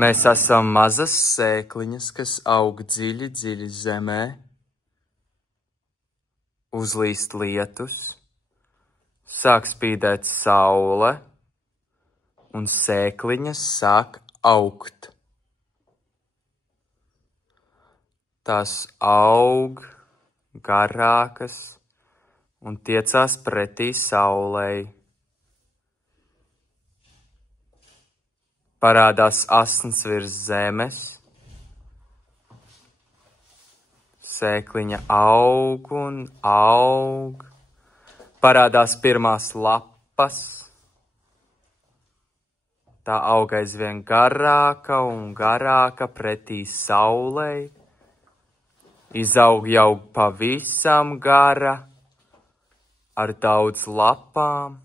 Mēs esam mazas sēkliņas, kas aug dziļi, dziļi zemē. Uzlīst lietus, sāk spīdēt saule, un sēkliņas sāk augt. Tās aug garākas un tiecās pretī saulei. Parādās asns virs zemes. Sēkliņa aug un aug. Parādās pirmās lapas. Tā aug aizvien garāka un garāka pretī saulei. Izaug jau pavisam gara, ar daudz lapām,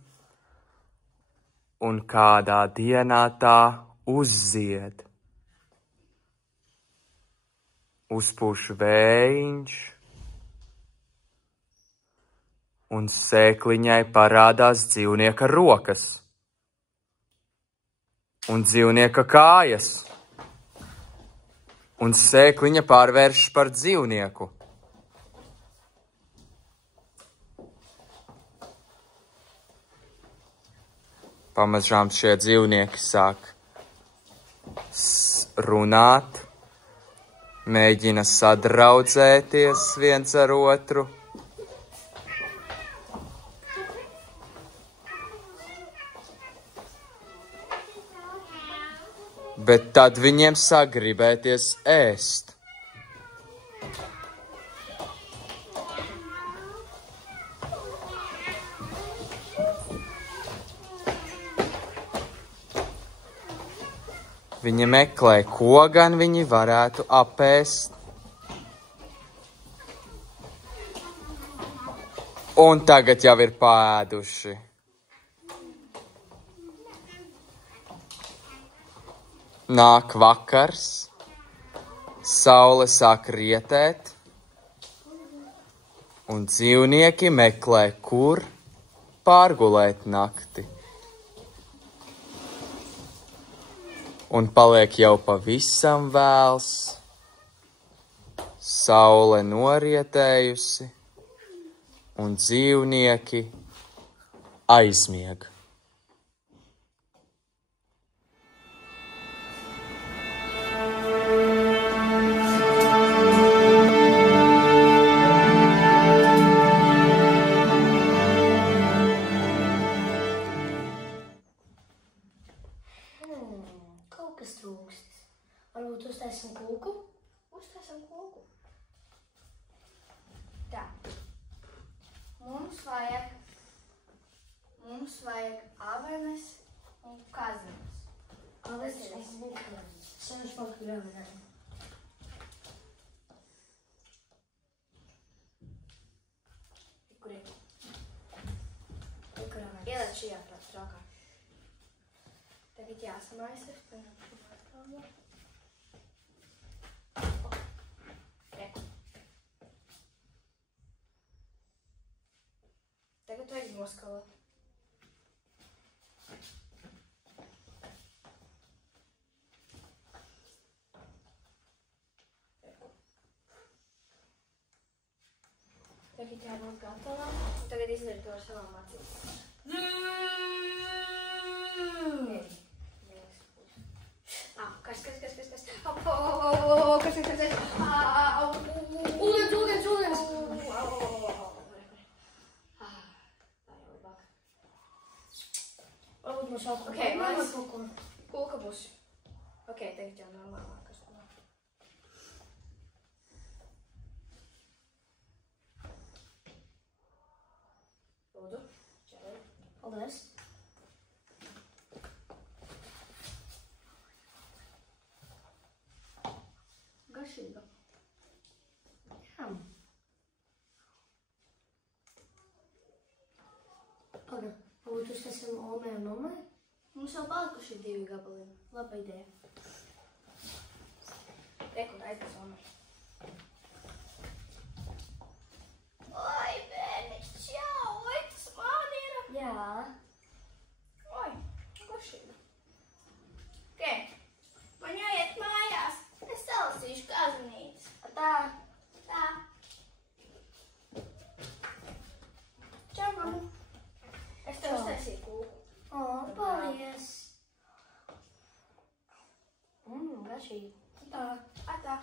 un kādā dienā tā uzzied. Uzpūš vējiņš, un sēkliņai parādās dzīvnieka rokas un dzīvnieka kājas, un sēkliņa pārvēršas par dzīvnieku. Pamazām šie dzīvnieki sāk runāt, mēģina sadraudzēties viens ar otru. Bet tad viņiem sāk gribēties ēst. Viņi meklē, ko gan viņi varētu apēst. Un tagad jau ir pāēduši. Nāk vakars, saule sāk rietēt, un dzīvnieki meklē, kur pārgulēt nakti. Un paliek jau pavisam vēls, saule norietējusi, un dzīvnieki aizmieg. Kaut kas trūkst. Varbūt uztaisim kūku? Uztaisim kūku. Tā. Mums vajag avenes un kazinas. Avenes un kazinas. Sevišķi pakaļ avenēm. Kur ir? Ieliec šajā trākā. Tagad jāsamājas ar spēku. Tagad vajag noskalot. Tagad jābūt gatavām. Tagad izdari to ar savām acīm. Kas. Ūdens. Varbūt mums vēl kūka būs. Ok, tagad jau normālākas. Lūdzu, čau. Paldies. Garšīga. Jā. Paga, varbūt uztaisam Olmē un Omē? Mums vēl palikuši 2 gabaliņi. Laba ideja. Reku, aizies Omē. Oi, bērniņš, čau! Oi, tas man ir! Jā. Oi, garšīga. Ok, man jāiet. šī. Tā. Tā.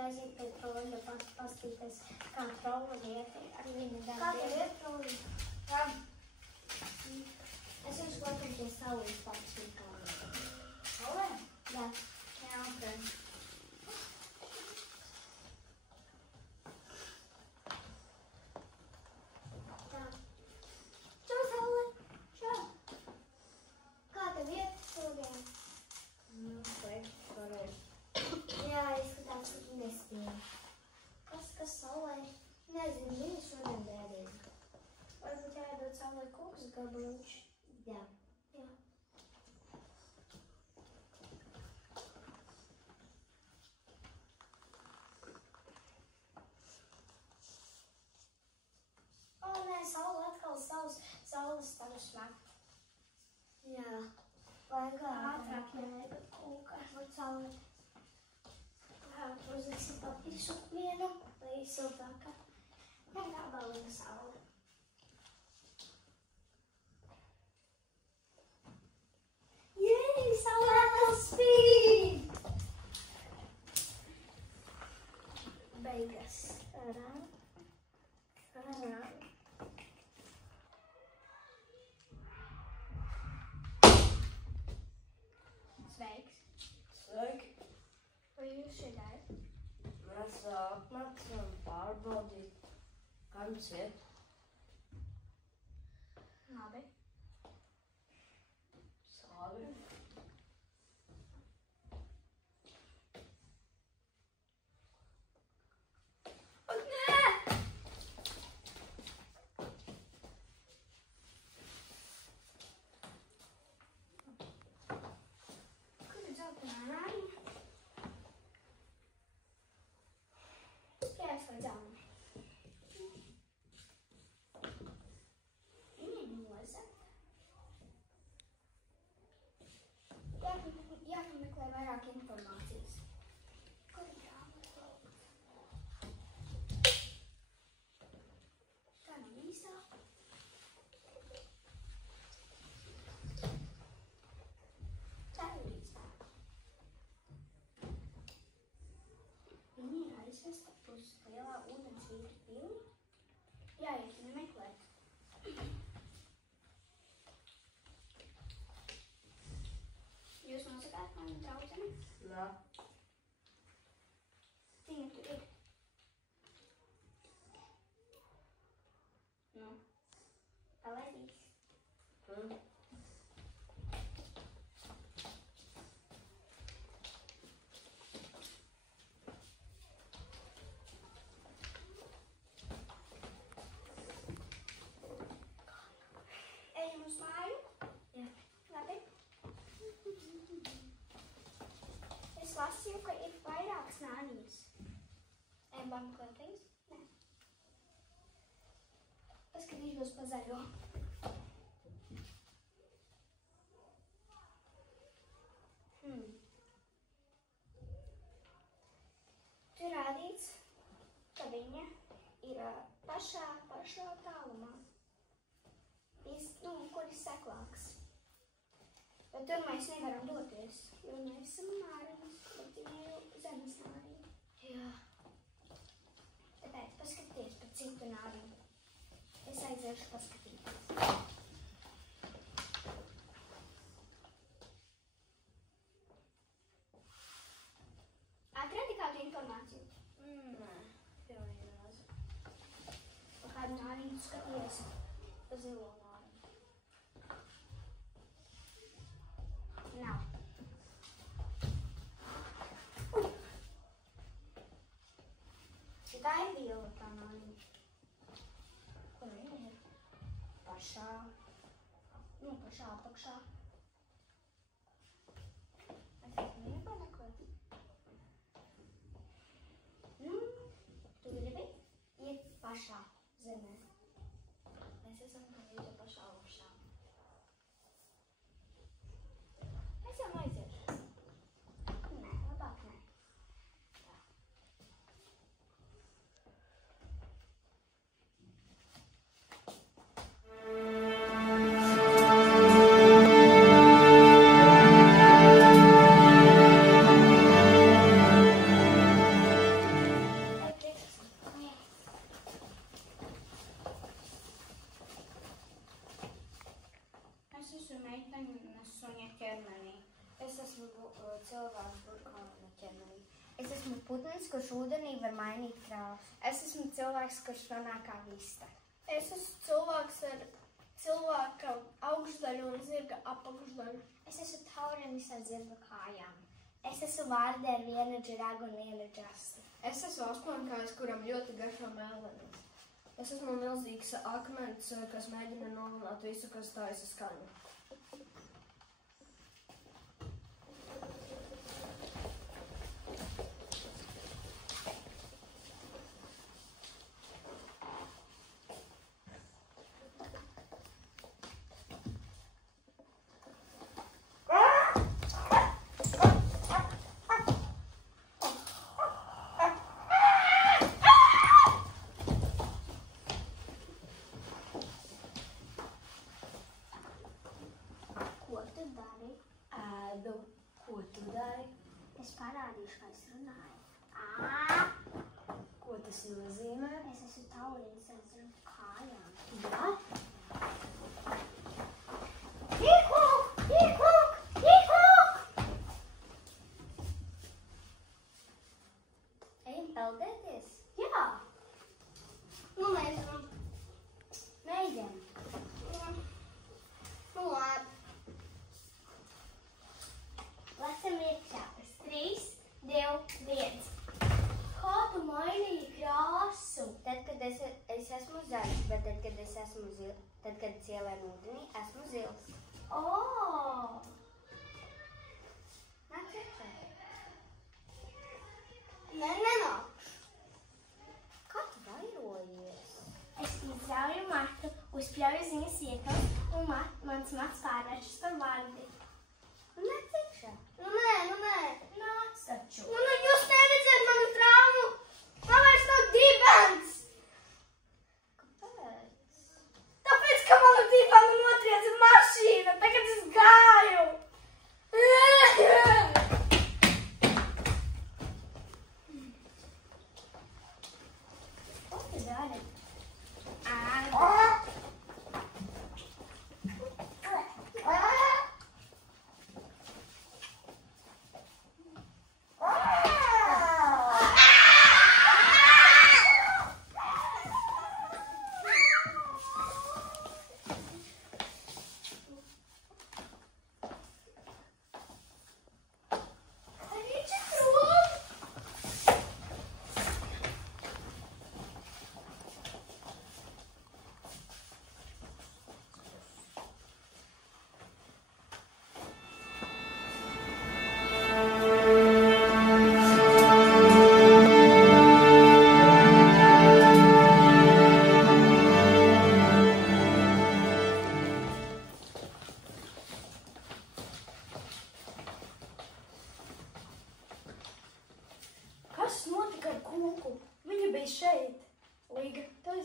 Aiziet pie troļa, paskatīties, kā troļa iet ar viņa darbiem. Kā tev iet troļi? Kā? Es jums laikam pie saules paskatīju. Saulē? Jā. Jā, ok. Tā. Čau, saule! Čau! Kā tev iet šodien? Sveiki, pareizi. Jā, izskatās, ka tu nespēji. Kas saulē? Nezinu, viņa šodien bēdīga. Varbūt jāiedod saulē kokus gabaliņš? Jā. Jā. O, nē, saule atkal saules starus met. Jā. Vajag ātrāk jāiedod koku. Var saulē. Uzliksim papīšu vienu, lai siltāka. Man gabalīga saule. Jej, saule atkal spīd! Beigas. Taram. Taram. Sveiks. Sveiki! Vai jūs šeit ejat? Mēs atnācām pārbaudīt, kā jums iet. Labi. Slabi. Ak, nē! īsā. Tā ir īsā. Viņi ir aizvesta uz lielā ūdens vītra pili. Jāiet viņu meklēt. Jūs nosakāt mani draudzeni? Nā. Viņa tur ir. Nu, palaidīs. Ejam uz māju? Jā. Labi. Es lasīju, ka ir vairākas nānijas. Ejam bankoties? Nē. Paskatīšos pa zaļo. Tur rādīts, ka viņa ir pašā tālumā. Kur ir seklāks. Bet tur mēs nevaram doties, jo mēs esam nāriņas, bet viņa ir zemes nāriņa. Jā. Tāpēc paskaties par citu nāriņu. Es aiziešu paskatīties. Atradi kādu informāciju? Nē, pilnīgi nāzi. Pa kādu nāriņu skaties? Pa zilo nāri. Nav. Tā ir liela tā nāriņa. Kur viņa ir? Pašā. Pašā apakšā. Es esmu nepameklēt. Tu gribi iet pašā zemē. Mēs esam iet pašā augšā. Es jau aiziešu. Nē, labāk nē. Tā. Es esmu meiteņu un suņa ķermenī. Es esmu cilvēks burkāna ķermenī. Es esmu putns, kurš ūdenī var mainīt krāsu. Es esmu cilvēks, kurš runā kā vista. Es esmu cilvēks ar cilvēka augšdaļu un zirga apakšdaļu. Es esmu taurenis ar zirga kājām. Es esmu vārde ar vienu džiragu un vienu džastu. Es esmu astoņkājs, kuram ļoti garšo mēlenis. Es esmu milzīgs akmens, kas mēģina nogalināt visu, kas taisa skaņu. Ko tu dari? Es parādīšu, kā es runāju. Ko tas nozīmē? Es esmu taurenis ar zirga kājām. Jā? Īkūk! Īkūk! Īkūk! Ejam peldēties? Jā. Nu, nezinu. Neejam. Nu, labi. Lecam iekšā. 3, 2, 1. Kā tu mainīji krāsu? Tad, kad es esmu zaļs, bet tad, kad es esmu zils, tad, kad es ielēju ūdenī, esmu zils. Nāc iekšā. Nē, nenākšu. Kā tu vairojies? Es izrauju matu, uzpļauju ziņas iekals un mans mats pārvēršas par vardi. Nāc iekšā. Nu, nē. Nāc taču. Nu, jūs neredzat manu traumu. Man vairs nav dibens. Kāpēc?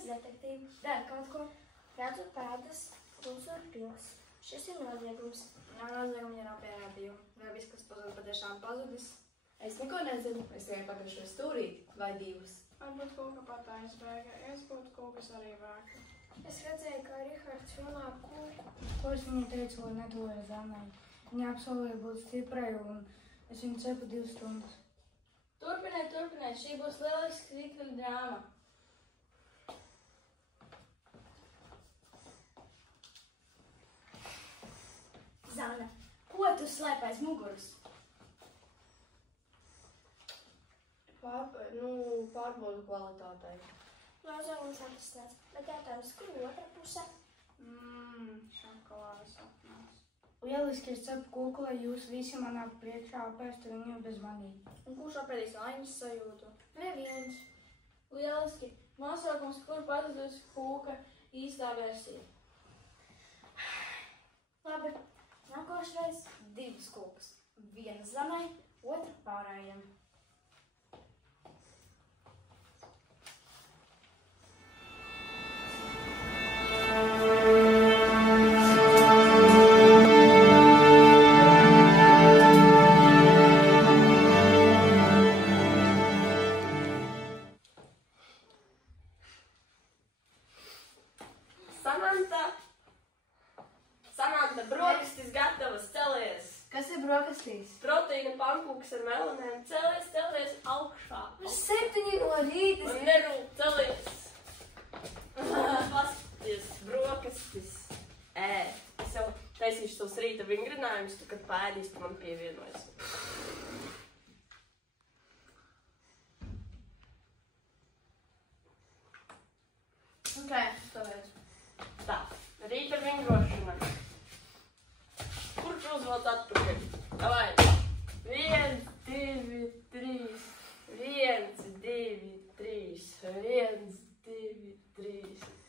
detektīvi, dara kaut ko, redzot pēdas, klusot pils. Šis ir noziegums. Jā, noziegumi jau nav pierādījumi. Vai viss, kas pazud, patiešām pazudis? Es neko nezinu. Es tikai pateikšu stūrīt vai divas. Varbūt kūka pat aizbēga. Es būtu kūkas arī vāku. Es redzēju, kā Rihards runā ar kūku. Ko es viņai teicu, lai nedoju Zanai? Viņa apsolīja būt stiprai un es viņu cepu 2 stundas. Turpiniet. Šī būs lieliska rīkļu drāma. Zana, ko tu slēp aiz muguras? Pārbaudu kvalitātei. Noziegums atrisināts, bet jautājums, kur otra pusē? Šokolādes apmās. Lieliski es cepu kūku, lai jūs visi manā priekšā apēstu viņu bez manīm. Un kurš apēdīs laimes sajūtu? Neviens. Lieliski. Nosaukums, kur pazudus kūka īstā versija. Labi, nākošreiz 2 kūkas. Viena Zanai, otra pārējiem. Samanta, brokastis gatavas, celies! Kas ir brokastīs? Proteīna pankūks ar melanēm, celies augšā! 7 no rīta! Man nerūp, celies! Paskaties, brokastis! Es jau taisīšu tos rīta vingrinājumus, tu, kad pēdīs, tu man pievienojas. Stāvēs. Tā, rīta vingrošana. Kurš uzvalc atpakaļ? Davai! 1, 2, 3. 1, 2, 3. 1, 2, 3.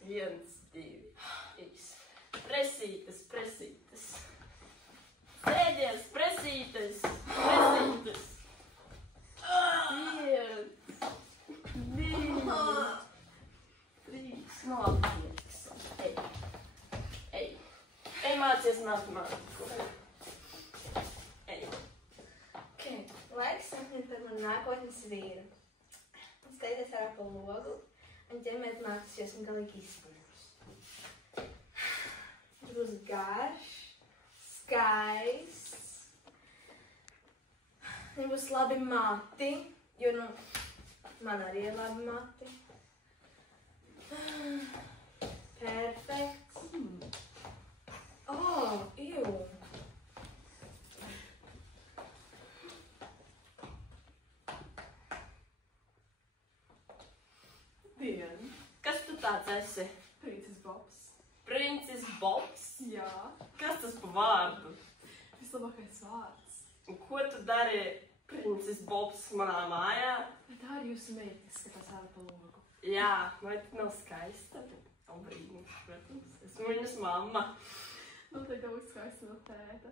1, 2, 3. Presītes. Sēdies, presītes. 1, 2, 3. No apvietas. Ej, mācies matemātiku. Ej. Laiks sapņot par manu nākotnes vīru. Skaties ārā pa logu un ķermēt mākslas, jo esmu galīgi izsmeļus. Viņš būs garš, skaists. Viņš būs labi mati, jo, man arī ir labi mati. Perfekts. Iu. Dien. Kas tu tāds esi? Princis Bobs. Princis Bobs? Jā. Kas tas pa vārdu? Vislabākais vārds. Un ko tu dari, Princis Bobs, manā mājā? Bet tā ir jūsu meita, kas skatās ārā pa logu. Jā, vai tu nav skaista? Nav brīnums, protams. Esmu viņas mamma. Noteikti daudz skaista no tēta.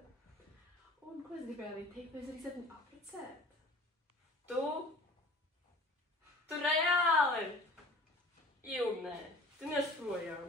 Un ko es gribēju arī teikt, vai es arī septiņu aprecēt? Tu reāli? Nē, tu nesprojām.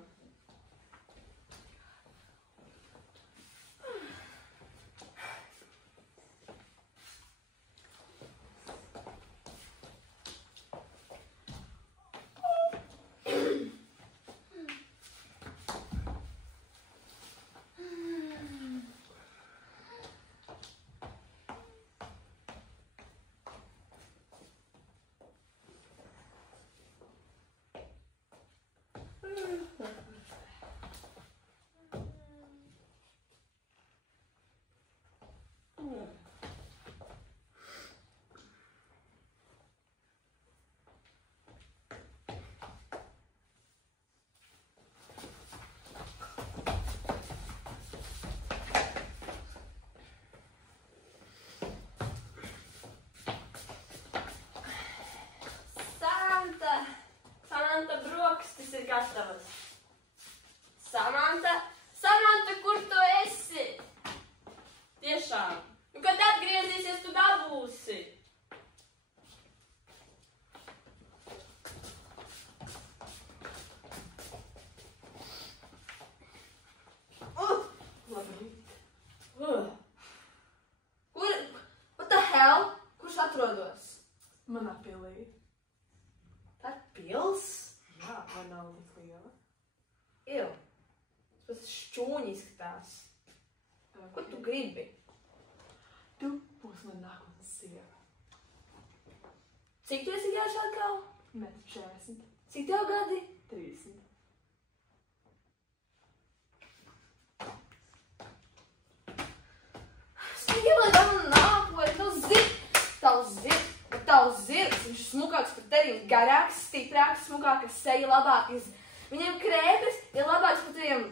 Samanta, brokastis ir gatavas. Samanta, kur tu esi? Tiešām. Nu, kad atgriezīsies, tu dabūsi. Iev. Tas pats šķūņi izskatās. Ko tu gribi? Tu būsi man nākotnes sieva. Cik tu esi gājuši atkal? 1,40 m. Cik tev gadi? 30. Sieva, tā man nākotne. Tavs zirgs, viņš ir smukāks par tevi, garāks, stiprāks, smukāks, seja labāks. Viņam krēpes ir labāks par teviem.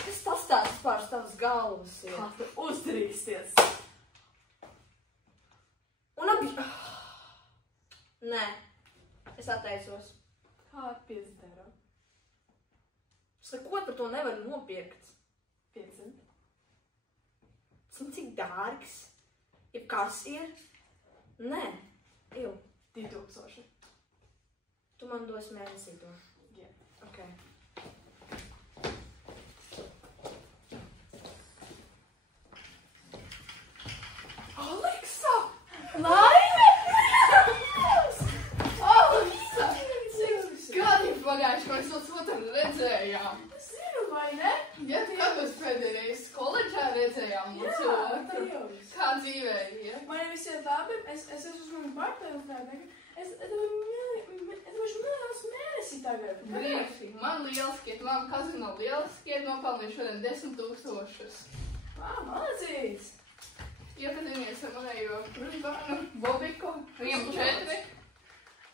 Kas tas tāds pār tavas galvas ir? Kā tu uzdrīksties? Un abi... Nē, es atteicos. Kā ar 50 eiro? Es neko par to nevaru nopirkt. 500. Zini, cik dārgs? Ja kas ir? Nē, Iev. 2000. Tu man dos mēnesī to. Jā. Ok. Aleksa! Laime! Aleksa! Gadi pagājuši, ko mēs otru redzējām. Es zinu, vai ne? Ja tu jau mēs pēdējā reizes koledžā redzējām mūsu otru. Kā dzīvē, ja? Man jau viss ir labi, es esmu uz mani pārpēlinātāju. Es došu mēnesī tagad. Brīnišķīgi. Man liels skiet, man kazino liels skiet, nopelnīju šodien 10 000. Mācīts! Iepazinies ar manējo brunbānu Bobiku, viņam 4.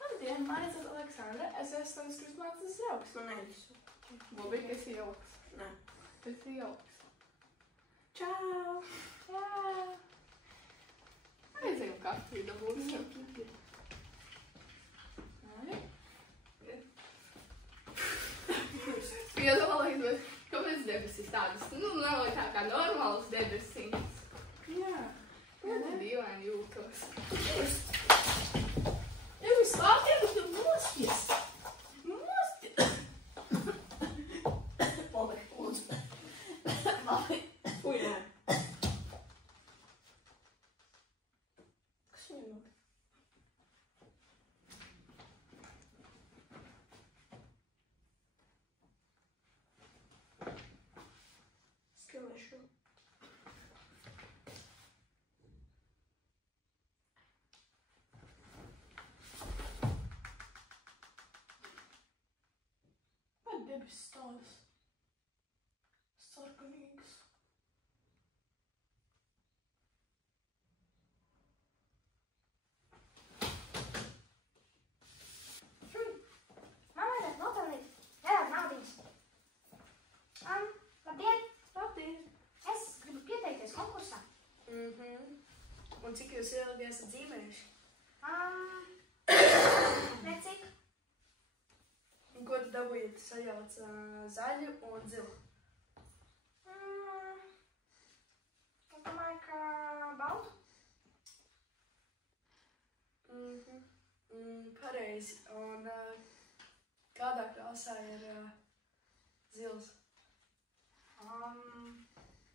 Labdien, mani sauc Aleksandra. Es esmu Tanas Krustmātes draugs. Man nevisu. Bobika, esi jauks. Nē. Esi jauks. Čau! Čau! Aizējam kafiju dabūsim. Iedomājies, bet kāpēc debesis tādas? Nu, nav tā kā normālas debesīs. Jā. Ļoti dīvaini jūtos. Ja jūs sākāt, tad nostis. Uj, nē. Kas viņam notiek? Skriešu. Man debesis tādas sarkanīgas. Man vajadzētu nopelnīt vairāk naudiņas. Labdien! Labdien! Es gribu pieteikties konkursā. Un cik jūs ilgi esat dzīvējuši? Necik. Un ko tu dabūjiet? Sajauc zaļu un zilu. Es domāju, ka baltu. Pareizi. Un kādā krāsā ir zils?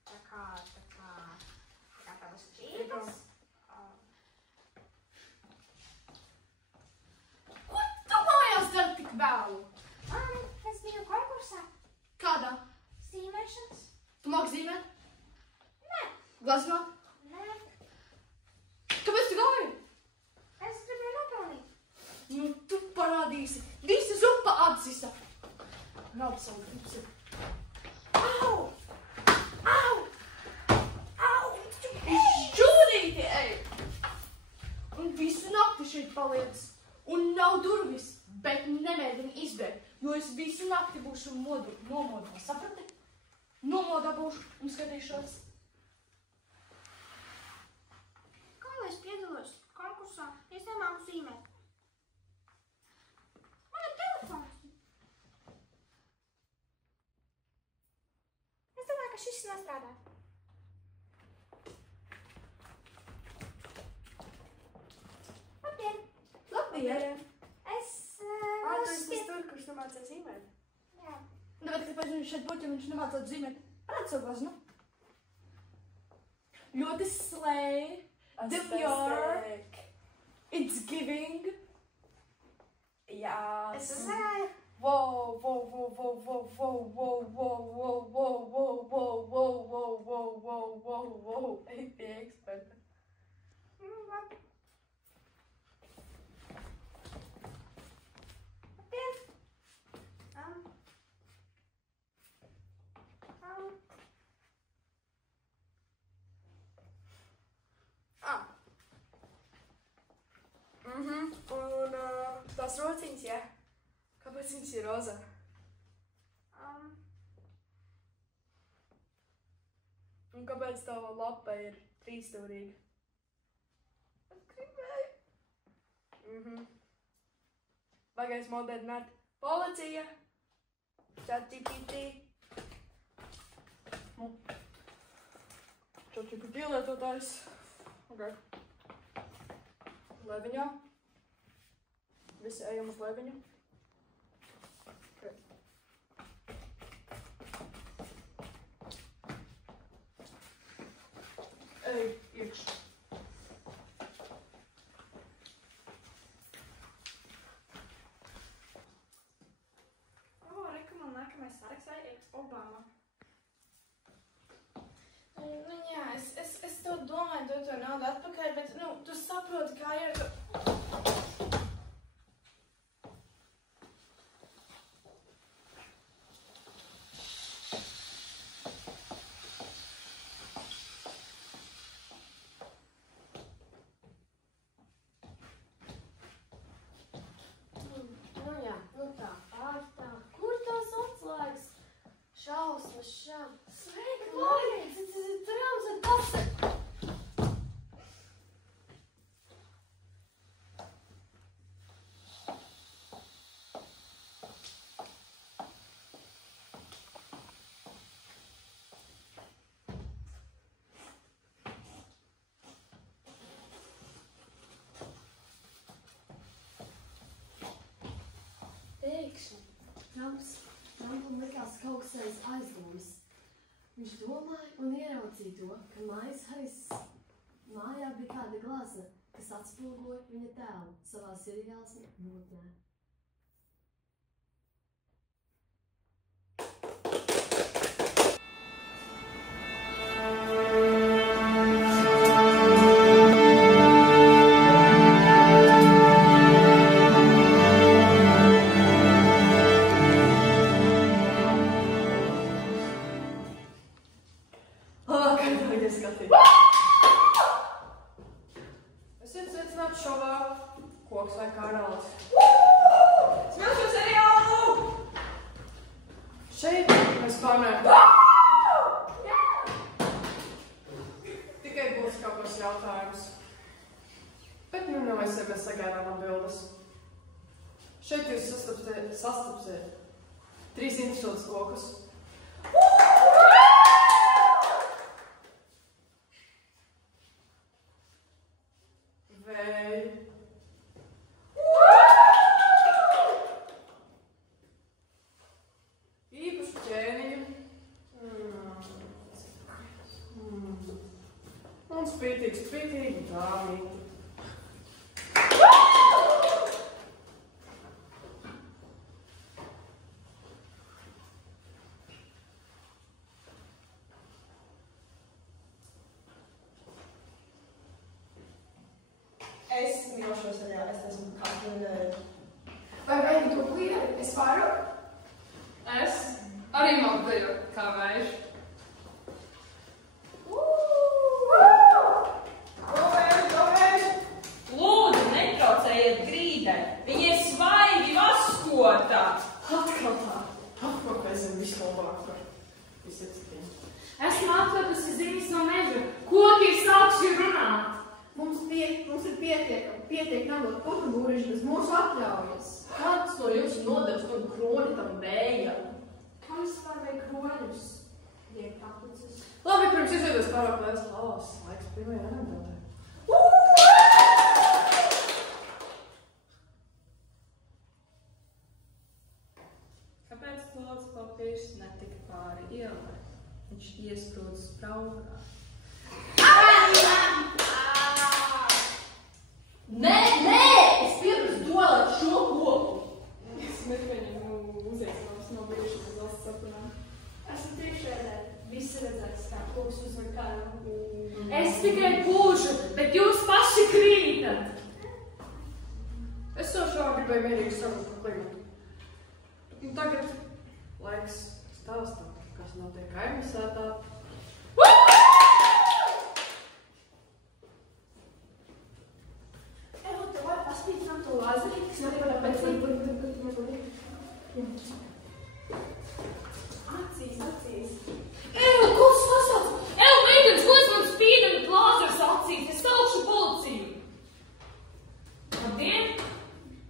Tā kā tādas čītas. Ko tu mājās dari tik vēlu? Es biju konkursā. Kādā? Zīmēšanas. Tu māki zīmēt? Nē. Glazināt? Nē. Kāpēc tu gāji? Es gribēju nopelnīt. Nu, tu parādīsi. Visi zupa atzisa. Nav savu pusi. Au! Au! Au! Šķūdīti, ej! Un visu nakti šeit paliec. Un nav durvis, bet nemēģini izbēgt, jo es visu nakti būšu nomodā, saprati? Nomodā būšu un skatīšos. Kā lai es piedalos konkursā? Es nemāku zīmēt. Man ir telefons. Es domāju, ka šis nestrādā. Labdien! Labdien! Es... Tu esi tur, kurš nemācīja zīmēt? Jā. Nu, bet kāpēc viņš šeit būtu, ja viņš nemācot zīmēt? Parād savu glaznu. Ļoti slay. It's giving. Jā. Es uzzināju, Wow, wow, wow, wow, wow, wow, wow, wow, wow, wow, wow, wow, wow, wow, wow, wow, wow, wow. Ej, pie eksperta. Un tās rociņas, jā. Kāpēc viņas ir roza? Un kāpēc tava lapa ir trīsstūrīga? Es gribēju. Bagais modernāt. Policija. ChatGPT. ChatGPT lietotājs. Ok. Leviņā. Visi ejam uz leviņu. Okay. Ej, iekš. Reka, man nākamais sarakstā ex-Obama. Nu jā, es to domāju, dot to naudu atpakaļ, bet, tu saproti, kā ir... Šausmas, Sveika, Lorija! Tur jāuzvar pasa! Pēkšņi Trumpam likās kaut kas aiz aizdomas. Viņš domāja un ieraudzīja to, ka mājas Hariss mājā bija kāda glazna, kas atspoguļoja viņa tēlu savā seriālsņa mutnē. Esiet sveicināti šovā Koks vai Karalis. Smēl šo seriālu! Šeit mēs pārnājam. Tikai būs kaut kāds jautājums. Bet nevienmēr mēs sagaidām atbildes. Šeit jūs sastapsiet 3 interesantus kokus. Vai īpašu ķēniņu un spītīgu dāmīti. Es mīlu šo seriālu, es esmu Katrina. Vai vēļi to klīri? Es varu? Es arī man klīru, kā vējš. Lūdzu, netraucējiet grīdai. Viņa ir svaigi vaskota. Atkal tā. Apmakaļsim vislabāk par visacitiem. Esmu atvedusi ziņas no meža. Koki ir sākuši runāt. Mums ir pietiek nagot putnubūriši bez mūsu atļaujas. Kāds no jums nodevs tur kroni tam vējam? Kam es pārvēju kroņus? Liek papucis. Labi, pirms izveidos pārāk liels laus. Laiks pirmajā anekdotē. Kāpēc Klods papīrs netika pāri ielai? Viņš iesprūda spraugā. Nē! Es pieprasu dolēt šo koku! Es nevienu. sapnā. Esmu tiešēdē. Visi redzēs, kā pūš uzvar karu. Es tikai pūšu, bet jūs paši krītat. Es jau šā gribēju vienīgi savu klimatu. Un tagad laiks stāstam, kas notiek Kaimasētā. Evo, tev var paspītināt to lāzeri, kas nevar pēc Acīs. Evo, ko tas pasauc? Evo, meitenes, ko es man spīdami lāzers acīs? Es saukšu policiju. Labdien!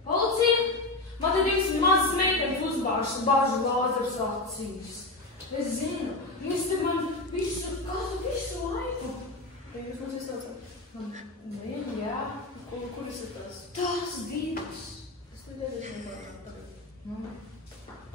Policija? Man te divas mazas meitenes bāžu lāzers acīs. Es zinu, viņas te man visu laiku. Vai jūs mums izsaucat? Nē, jā. Kuras ir tās? Tās divas. Es nedēļas nebārāk tagad.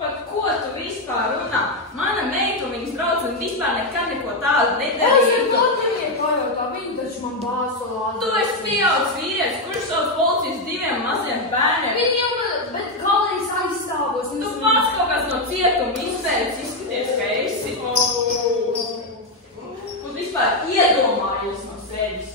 Par ko tu vispār runā? Mana meita un viņas brauc un vispār nekad neko tādu nedarīja. Es ar to nevienu pajautā, viņi taču man bāzo lāzers. Tu esi pieaugs vīrietis, kurš sauc policijas diviem maziem bērniem. Viņi jau man, bet galvenais aizstāvos. Tu pats kaut kāds no cietuma izvērts, izskaties, ka esi. Ko tu vispār iedomājies no sevis?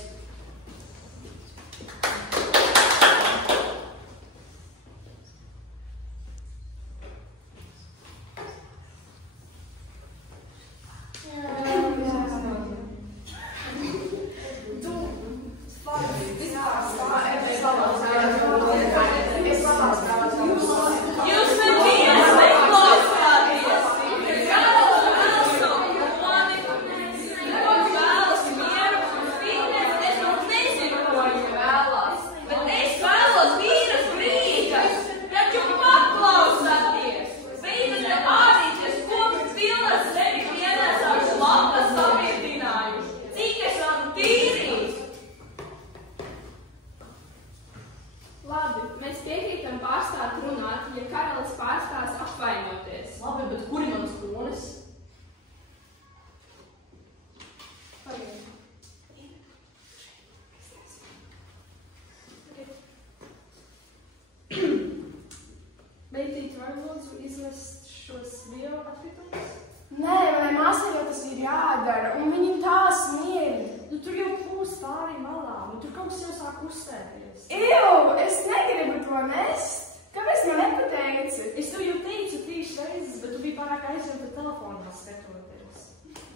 Beitīt, vai lūdzu izvest šos video atkritumus? Nē, manai māsai jau tas ir jādara, un viņi tā smieļ. Nu, tur jau pūs pāri malām, un tur kaut kas jau sāk uzstēties. Ew, es negribu to nest. Kāpēc man nepateici? Es tev jau teicu 3 reizes, bet tu biji pārāk aizņemta telefonā skatoties.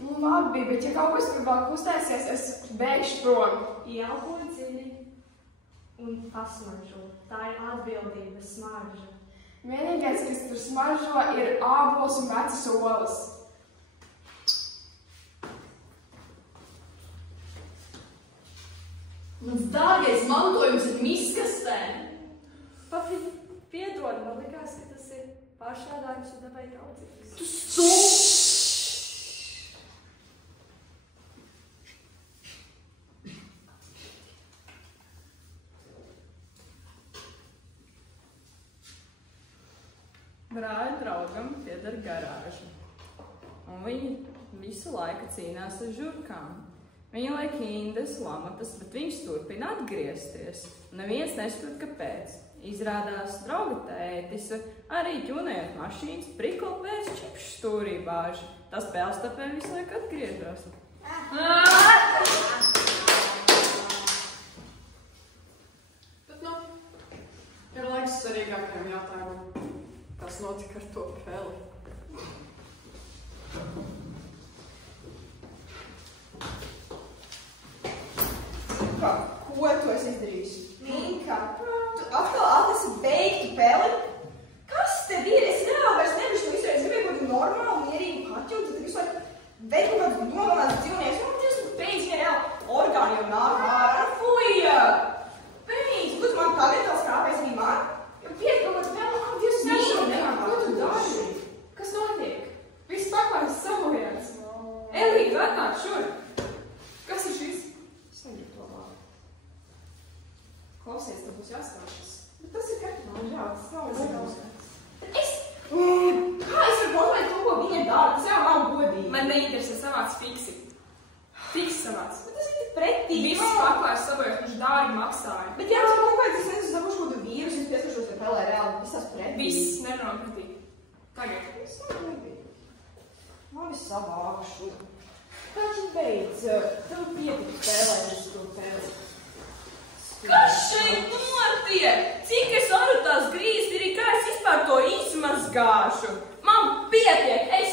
Nu, labi, bet ja kaut kas tur vēl kustēsies, es beigšu prom. Ieelpo dziļi un pasmaržo. Tā ir atbildības smarža. Vienīgais, kas tur smaržo, ir ābols un vecas olas. Mans dārgais mantojums ir miskastē. Papi, piedod, man likās, ka tas ir pāršādājums un dabei draudzīgs. Tu stulbi! Brāļa draugam pieder garāža, un viņi visu laiku cīnās ar žurkām. Viņi liek indes, lamatas, bet viņš turpina atgriezties. Neviens nesaprot, kāpēc. Izrādās drauga tētis, arī ķunējot mašīnas, priklopēs čipšu stūrī bāži. Tas pēlstapē visu laiku atgriežas. Bet, nu, ir laiks svarīgākajam jautājumam. Kas notika ar to peli? Kā? Ko tu esi izdarījis? Minka, tu atkal atlasi beigtu peli? Kas tev ir? Es nevēlu vairs nevišu to visu, es gribēju kaut kādu normālu, mierīgu kaķu, un tad visu laiku veik kaut kādus nogalnātus dzīvniekus. Nu, tas beidz vien reāli orgāni jau nāk ārā. Fuja! Beidz! Ko tu man tagad tās krāpēs arī man? Piet kaut kāds peli, Dievs, Minka, ko tu dari? Kas notiek? Viss paklājas savojās. Elīte, atnāk šur. Kas ir šis? Es negribu to vārdu. Klausies, tev būs jāstāšas. Bet tas ir kaķis, man žēl, tas nav Klausies. Kā es varu kontrolēt to, ko viņa dara? Tas jau nav godīgi. Man neinteresē savāds fiksi. Fiksi savāds. Bet tas ir tik pretīgi. Viss paklājas savojās, viņš dārgi maksāja. Bet jā, tas kaut kāds, es nezinu, dabūšu kaut kādu vīrusu, es pieskaršos ar pelē reāli. Viss tās pretīgi. Viss nerunā pretīgi. Tagad. Es nebiju. savākšu. Taču beidz, tev pietiek spēlēties to pēli. Kas šeit notiek? Cik es varu tās grīzti, kā es vispār to izmazgāšu? Man pietiek, es